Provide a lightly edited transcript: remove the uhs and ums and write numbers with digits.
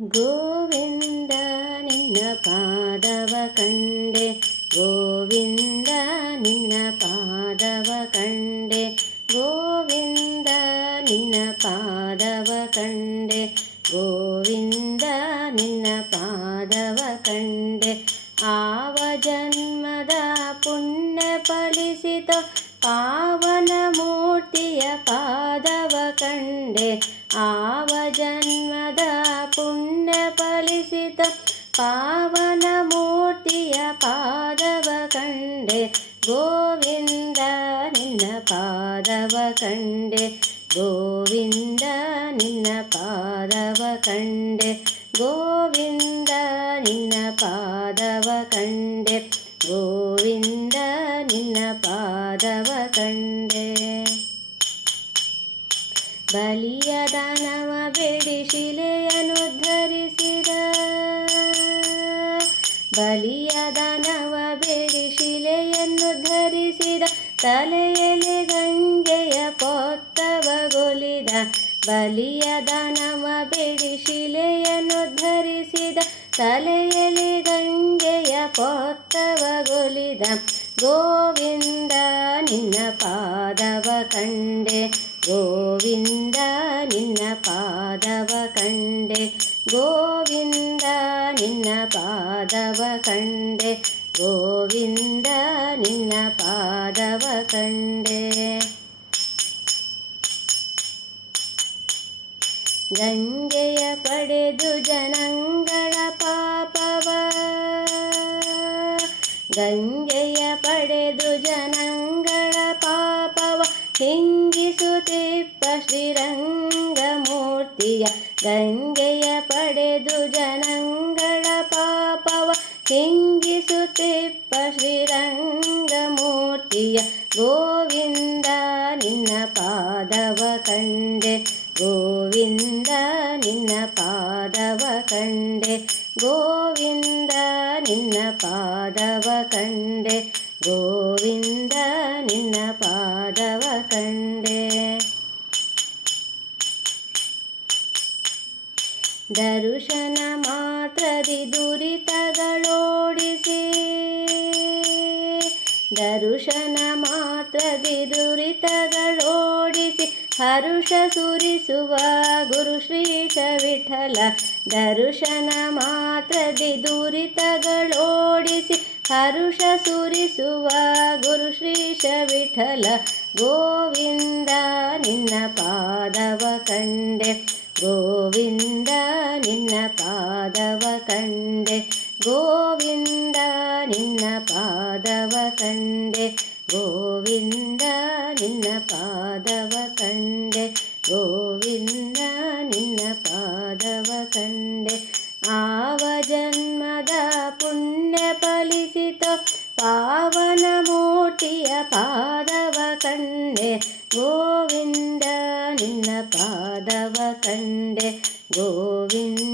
ಗೋವಿಂದ ನಿನ್ನ ಪಾದವ ಕಂಡೆ, ಗೋವಿಂದ ನಿನ್ನ ಪಾದವ ಕಂಡೆ, ಗೋವಿಂದ ನಿನ್ನ ಪಾದವ ಕಂಡೆ, ಗೋವಿಂದ ನಿನ್ನ ಪಾದವ ಕಂಡೆ. ಆವ ಜನ್ಮದ ಪುಣ್ಯ ಫಲಿಸಿತೋ ಪಾವನ ಮೂರ್ತಿಯ ಪಾದವ ಕಂಡೆ, ಆವ ಜನ್ಮದ ಪುಣ್ಯ ಫಲಿಸಿತ ಪಾವನ ಮೂರ್ತಿಯ ಪಾದವ ಕಂಡೆ, ಗೋವಿಂದ ನಿನ್ನ ಪಾದವ ಕಂಡೆ, ಗೋವಿಂದ ನಿನ್ನ ಪಾದವ ಕಂಡೆ, ಗೋವಿಂದ ನಿನ್ನ ಪಾದವ ಕಂಡೆ, ಗೋವಿಂದ ನಿನ್ನ ಪಾದವ ಕಂಡೆ. ಬಲಿಯ ದಾನವ ಬೇಡಿ ಶಿಲೆಯನ್ನು ಧರಿಸಿದ, ಬಲಿಯ ದಾನವ ಬೇಡಿ ಶಿಲೆಯನ್ನು ಧರಿಸಿದ, ತಲೆಯಲ್ಲಿ ಗಂಗೆಯ ಪೊತ್ತವಗೊಲಿದ, ಬಲಿಯ ದಾನವ ಬೇಡಿ ಶಿಲೆಯನ್ನು ಧರಿಸಿದ, ತಲೆಯಲ್ಲಿ ಗಂಗೆಯ ಪೊತ್ತವಗೊಲಿದ, ಗೋವಿಂದ ನಿನ್ನ ಪಾದವ ಕಂಡೆ, ಗೋವಿಂದ ನಿನ್ನ ಪಾದವ ಕಂಡೆ, ಗೋವಿಂದ ನಿನ್ನ ಪಾದವ ಕಂಡೆ, ಗೋವಿಂದ ನಿನ್ನ ಪಾದವ ಕಂಡೆ. ಗಂಗೆಯ ಪಡೆದು ಜನಗಳ ಪಾಪವ, ಗಂಗೆಯ ಪಡೆದು ಜನಗಳ ಪಾಪವ ಹಿಂಗಿಸುತ್ತಿಪ್ಪ ಶ್ರೀರಂಗಮೂರ್ತಿಯ, ಗಂಗೆಯ ಪಡೆದು ಜನಗಳ ಪಾಪವ ಹಿಂಗಿಸುತ್ತಿಪ್ಪ ಶ್ರೀರಂಗಮೂರ್ತಿಯ, ಗೋವಿಂದ ನಿನ್ನ ಪಾದವ ಕಂಡೆ, ಗೋವಿಂದ ನಿನ್ನ ಪಾದವ ಕಂಡೆ, ಗೋವಿಂದ ನಿನ್ನ ಪಾದವ ಕಂಡೆ, ಗೋವಿಂದ ನಿನ್ನ ಪಾದವ ಕಂಡೆ. ದರುಶನ ಮಾತ್ರದಿ ದುರಿತಗಳೋಡಿಸಿ, ದರುಶನ ಮಾತ್ರದಿ ದುರಿತಗಳೋಡಿಸಿ ಹರುಷ ಸುರಿಸುವ ಗುರು ಶ್ರೀಶ ವಿಠಲ, ದರುಶನ ಮಾತ್ರದಿ ದುರಿತಗಳೋಡಿಸಿ ಹರುಷ ಸುರಿಸುವ ಗುರು ಶ್ರೀಶ ವಿಠಲ, ಗೋವಿಂದ ನಿನ್ನ ಪಾದವ ಕಂಡೆ, ಗೋವಿಂದ ನಿನ್ನ ಪಾದವ ಕಂಡೆ, ಗೋವಿಂದ ನಿನ್ನ ಪಾದವ ಕಂಡೆ, ಗೋವಿಂದ ನಿನ್ನ ಪಾದವ ಕಂಡೆ, ಗೋವಿಂದ ನಿನ್ನ ಪಾದವ ಕಂಡೆ. ಆವ ಜನ್ಮದ ಪುಣ್ಯ ಫಲಿಸಿತೋ ಪಾವನ ಮೂರ್ತಿಯ ಪಾದವ ಕಂಡೆ, ಗೋವಿಂದ ನಿನ್ನ ಪಾದವ ಕಂಡೆ, ಗೋವಿಂದ